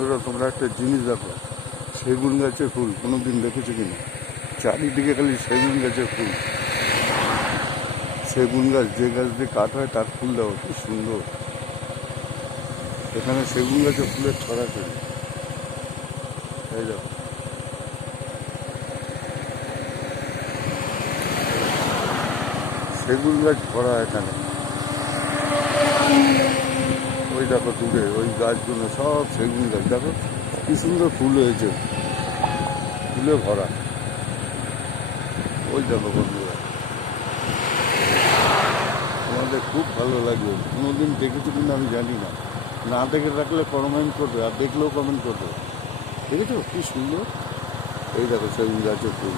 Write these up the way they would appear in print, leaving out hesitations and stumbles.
বন্ধুরা তোমরা একটা জিনিস দেখো, সেগুন গাছের ফুল কোনো দিন দেখেছো কিনা? চারিদিকে খালি সেগুন গাছের ফুল। সেগুন গাছ, যে গাছ দিয়ে কাঠ হয় তার ফুল দাও, কি সুন্দর। এখানে সেগুন গাছের ফুলের ছড়াছড়ি। এই দেখো, সেগুন গাছ ভরা এখানে। ওই দেখো দূরে ওই গাছগুলো সব সেগুন গাছ, দেখো কি সুন্দর ফুল হয়েছে, ফুলে ভরা। ওই দেখো বন্ধুরা, তোমাদের খুব ভালো লাগবে। কোনোদিন দেখেছো কিনা আমি জানি না, না দেখে রাখলে কমেন্ট করবে, আর দেখলেও কমেন্ট করবে। দেখেছো কি সুন্দর? এই দেখো সেগুন গাছের ফুল,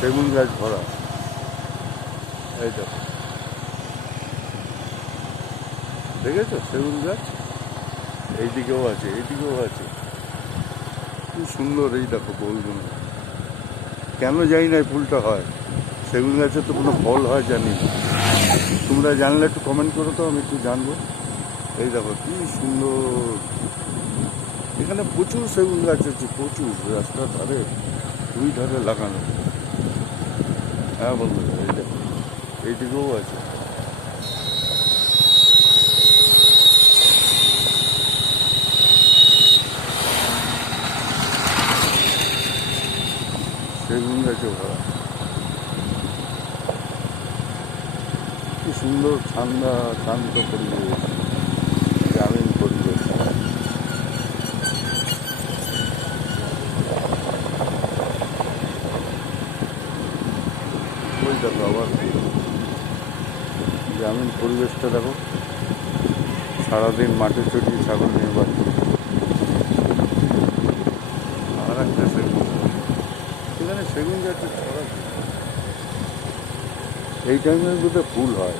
সেগুন গাছ ভরা। এই দেখো, দেখেছো সেগুন গাছ? এইদিকেও আছে, এইদিকেও আছে, কি সুন্দর। এই দেখো ফুলগুলো, কেন জানি না এই ফুলটা হয়। সেগুন গাছের তো কোনো ফল হয় জানি না, তোমরা জানলে একটু কমেন্ট করো তো, আমি একটু জানবো। এই দেখো কি সুন্দর, এখানে প্রচুর সেগুন গাছ আছে, প্রচুর, রাস্তার ধারে দুই ধারে লাগানো। হ্যাঁ বন্ধুরা, এই দেখো এইদিকেও আছে। সেগুন গাছে ভরা, কি সুন্দর ঠান্ডা শান্ত পরিবেশ, গ্রামীণ পরিবেশ। ওই দেখো আবার গ্রামীণ পরিবেশটা দেখো, সারাদিন মাঠে চড়িয়ে ছাগল নিয়ে বাড়ি। আর একটা সেগুন, এখানে সেগুন গাছের ছড়া, এই টাইমের মধ্যে ফুল হয়।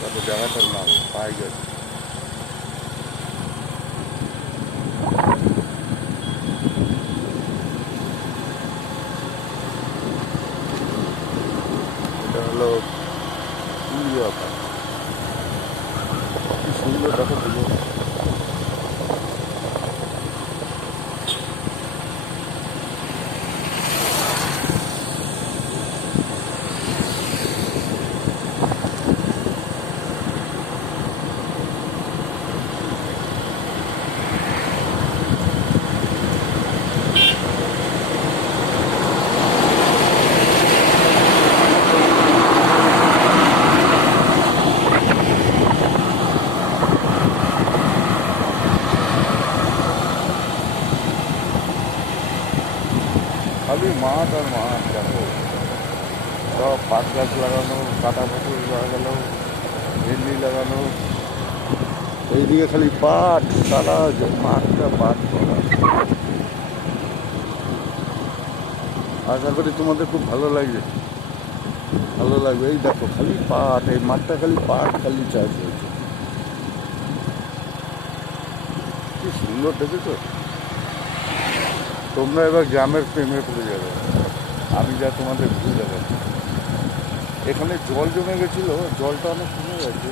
তাদের জায়গাটার নাম পাই গাছ। এটা হলো পুলিয়া পাই, কি সুন্দর দেখো ফুল। খালি মাঠ আর মাঠ, দেখো সব পাট গাছ লাগানো, কাটা ফসল লাগানো, ভেন্ডি লাগানো। এইদিকে খালি পাট, সারা মাঠটা পাট করা। আশা করি তোমাদের খুব ভালো লাগবে, ভালো লাগবে। এই দেখো খালি পাট, এই মাঠটা খালি পাট, খালি চাষ হয়েছে, কি সুন্দর দেখেছো? তোমরা এবার গ্রামের প্রেমে পড়ে যাবে, আমি যা তোমাদের ভুল দেখাচ্ছি। এখানে জল জমে গেছিল, জলটা অনেক কমে গেছে,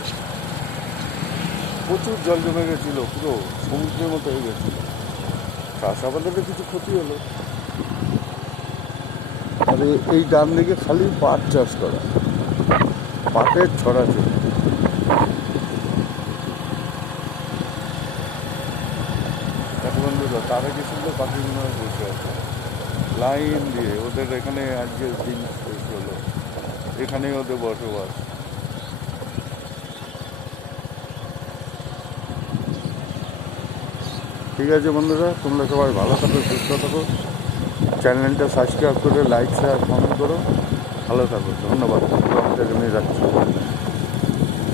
প্রচুর জল জমে গেছিল, পুরো সমুদ্রের মতো হয়ে গেছিল। চাষাবাদের কিছু ক্ষতি হলো। আর এই ডান দিকে খালি পাট চাষ করা, পাটের ছড়াছড়ি। বন্ধুরা, তারা কি সুন্দর পাখিগুলো বসে আছে লাইন দিয়ে, ওদের এখানে আজকে দিন শেষ হলো, এখানেই ওদের বসবাস। ঠিক আছে বন্ধুরা, তোমরা সবাই ভালো থাকো, সুস্থ থাকো, চ্যানেলটা সাবস্ক্রাইব করে লাইক শেয়ার কমেন্ট করো, ভালো থাকো, ধন্যবাদ। আমাদের এখানে রাখছি।